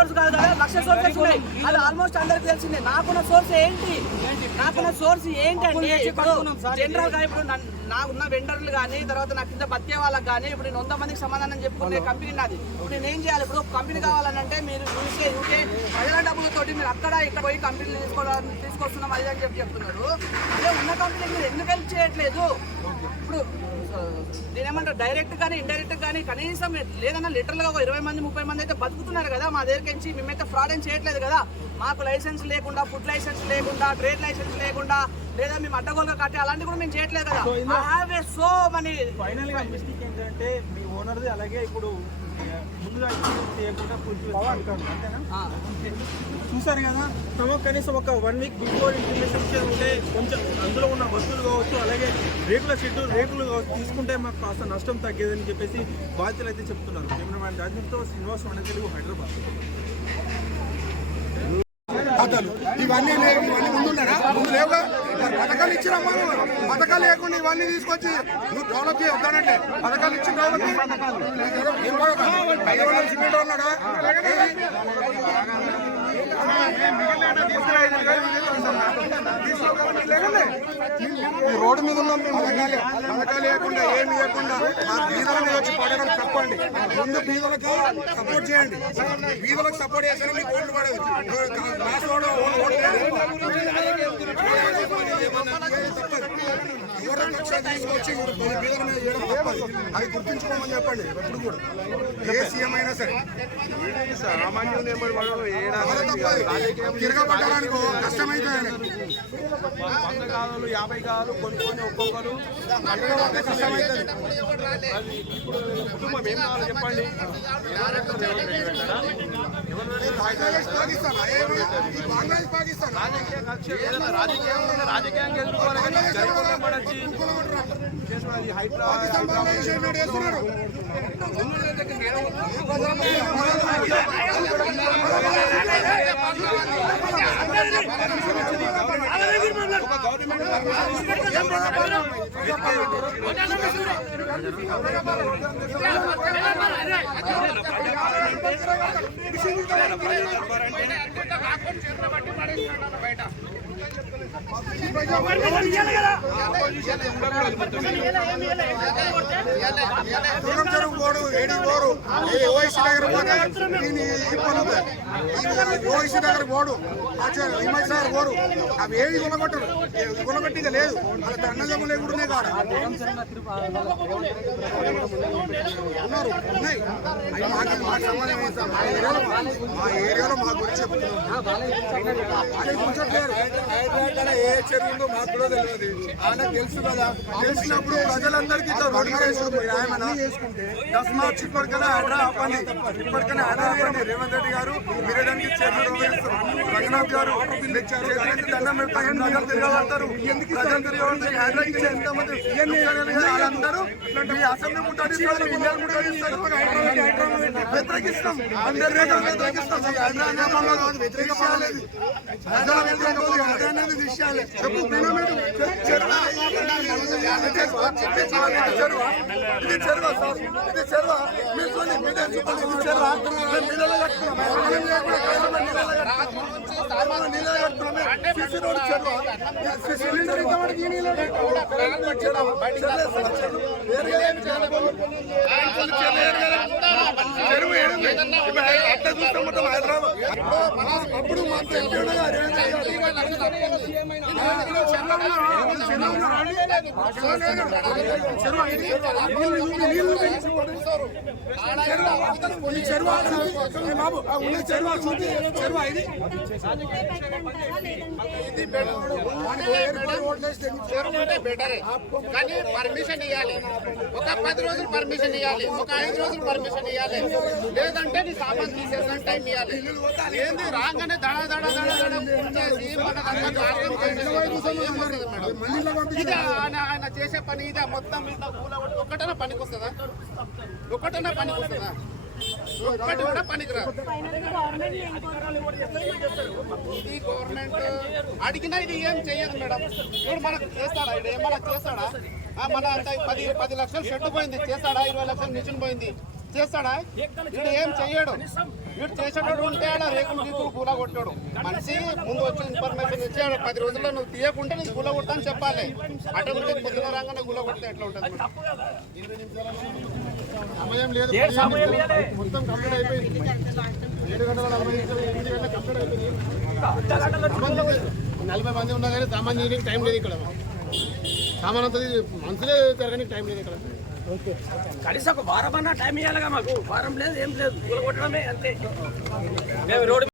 Source కాదు కదా, లక్ష sources ఉన్నాయి. అది ఆల్మోస్ట్ అందరికి తెలిసిందే. నాకున్న సోర్స్ ఏంటి అంటే ఇప్పుడు జనరల్ గా ఇప్పుడు నాకున్న వెండర్లు కానీ, తర్వాత నాకు కింద బతికే వాళ్ళకి కానీ, ఇప్పుడు నేను 100 మందికి సమాధానం చెప్పుకునే కంపెనీ నాది. ఇప్పుడు నేను ఏం చేయాలి? ఇప్పుడు కంపెనీ కావాలంటే మీరు యూకే ప్రజల డబ్బులతోటి మీరు అక్కడ ఇక్కడ పోయి కంపెనీలు తీసుకొస్తున్నాం అది అని చెప్తున్నారు. అదే ఉన్న కంపెనీ మీరు ఎందుకు హెల్ప్ చేయట్లేదు? ఇప్పుడు నేనేమంటారు, డైరెక్ట్ కానీ ఇండైరెక్ట్ కానీ కనీసం లేదన్నా లిటరల్గా ఒక 20 మంది 30 మంది అయితే బతుకుతున్నారు కదా మా దగ్గరికి. మేమైతే ఫ్రాడ్ ఏం చేయట్లేదు కదా. మాకు లైసెన్స్ లేకుండా, ఫుడ్ లైసెన్స్ లేకుండా, ట్రేడ్ లైసెన్స్ లేకుండా, లేదా మేము అడ్డగోలుగా కట్టి అలాంటి కూడా మేము చేయట్లేదు కదా. సో మనీ ఫైనల్ గా మిస్టేక్ ఏంటంటే మీ ఓనర్ది, అలాగే ఇప్పుడు ముందుగా చేయకుండా చూసారు కదా. కనీసం ఒక 1 వీక్ బిఫోర్ ఇన్ఫర్మేషన్ ఉంటే కొంచెం అందులో ఉన్న వస్తువులు కావచ్చు, అలాగే రేకులు కావచ్చు తీసుకుంటే మాకు కాస్త నష్టం తగ్గేదని చెప్పేసి బాధ్యతలు అయితే చెప్తున్నారు. కెమెరామ్యాన్ రాజేంద్రతో శ్రీనివాస్, మన తెలుగు, హైదరాబాద్. ఇవన్నీ ముందున్నారా? ముందు లేవుగా. పథకాలు ఇచ్చిన పథకాలు లేకుండా ఇవన్నీ తీసుకొచ్చి నువ్వు డెవలప్ చేయొద్దానంటే పథకాలు ఇచ్చిన సిమెంట్ ఉన్నాడా? రోడ్డు మీద ఉన్నాం మేము. పథకాలు లేకుండా ఏమి లేకుండా మా బీదల మీద వచ్చి పడడం తప్పండి. ముందు బీదలకు సపోర్ట్ చేయండి. బీదలకు సపోర్ట్ చేస్తే మీకు ఓట్లు పడదు. తీసుకొచ్చి బీదల మీద చేయడం తప్పదు. అది గుర్తుంచుకోమని చెప్పండి ఎప్పుడు కూడా. ఏ సీఎం అయినా సరే తిరగబడ్డానికి కష్టమైతే 100 కాదు 50 కాదు కొనుక్కొని ఒక్కొక్కరు కష్టమవుతుంది. కుటుంబం ఏం కావాలో చెప్పండి. రాజకీయంగా పోడు ఏడి పోరు ఓఐసీ దగ్గర పోతే ఓఐసీ దగ్గర పోడు సార్ పోరు. అవి ఏది కొనగొట్టరు. కొనగొట్టిగా లేదు. వాళ్ళ అన్నదమ్ములు ఎగుడున్నాయి కాడ ఉన్నారు ఉన్నాయి. మాకు సంబంధం ఏంటి సార్? మా ఏరియాలో మా గురించి చెప్తున్నారు. ఏ చర్య మాకు కూడా తెలియదు. ఆయనకు తెలుసు కదా. తెలిసినప్పుడు ప్రజలందరికీ ఇట్లా రోడ్డు మీద వేసుకుంటే దస్మాత్ ఇప్పటికైనా ఆర్డర్ ఆపండి. ఇప్పటికైనా ఆర్డర్ ఆపండి. రేవంత్ రెడ్డి గారు మీరేడానికి రఘునాథ్ గారు దండం పెడతారు. ప్రజలు తిరగబడతారు. ప్రజలు తిరగబడతారు. ఆర్డర్ ఇచ్చే ఎంతమంది వాళ్ళందరూ మీ అసెంబ్లీ ముట్టాడిస్తారు, ఇండియా ముట్టాడిస్తారు. వ్యతిరేకిస్తాం. అందరి వ్యతిరేకిస్తాం. వ్యతిరేకించాలి. విషయాలే చెప్పు. ఇది చెరువా సార్? ఇది చెరువా? మీరు చూడండి. మీడియా చెప్పండి. ఇది చెరువా? మేము నీళ్ళలో కట్టుకున్నాం. నీళ్ళలో కట్టుకున్నాం. CC road చెరువా? సిలిండర్ ఇంతవరకు ఈ నీళ్ళు చెరువు ఏడుంది. అట్లా చూస్తాం మొత్తం హైదరాబాద్. అప్పుడు మాకు ఎంపీ ఉండగా బెటరే కానీ పర్మిషన్ ఇవ్వాలి. ఒక 10 రోజులు పర్మిషన్ ఇవ్వాలి. ఒక 5 రోజులు పర్మిషన్ ఇవ్వాలి. లేదంటే నీ సామాన్ తీసేసిన టైం ఇవ్వాలి. ఏంది రాగానే దడ దడ దడ దడ ఆయన చేసే పని ఇదే. మొత్తం ఒక్కటైనా పనికి వస్తుందా? ఒక్కటైనా పనికి వస్తుందా? ఒక్కటి కూడా పనికిరాదు. ఇది గవర్నమెంట్ అడిగినా ఇది ఏం చెయ్యదు మేడం. ఇప్పుడు మనకు చేస్తాడా? ఇది ఏమన్నా చేస్తాడా? మన 10 లక్షలు షెడ్ పోయింది చేస్తాడా? 20 లక్షలు మిషన్ పోయింది చేస్తాడా? వీడు ఏం చెయ్యడు. వీడు చేసేటోడు ఉంటే ఆడ రేకులు గీకులు కూల కొట్టాడు. మనిషి ముందు వచ్చి ఇన్ఫర్మేషన్ ఇచ్చాడు, 10 రోజుల్లో నువ్వు తీయకుంటే నీకు కూల కొడతా అని చెప్పాలి. ఆటోమేటిక్ పొద్దున రాగానే కూల కొడితే ఎట్లా ఉంటుంది? సమయం లేదు, మొత్తం కంప్లీట్ అయిపోయింది. 7 గంటల 40 నిమిషాలు 8 గంటల కంప్లీట్ అయిపోయింది. 40 మంది ఉన్నా కానీ సామాన్ చేయడానికి టైం లేదు ఇక్కడ. సామాన్ అంతా మనుషులే జరగడానికి టైం లేదు ఇక్కడ. కనీసం ఒక వారం అన్నా టైం ఇవ్వాలిగా మాకు. వారం లేదు, ఏం లేదు, కూల కొట్టడమే అంతే. మేము రోడ్డు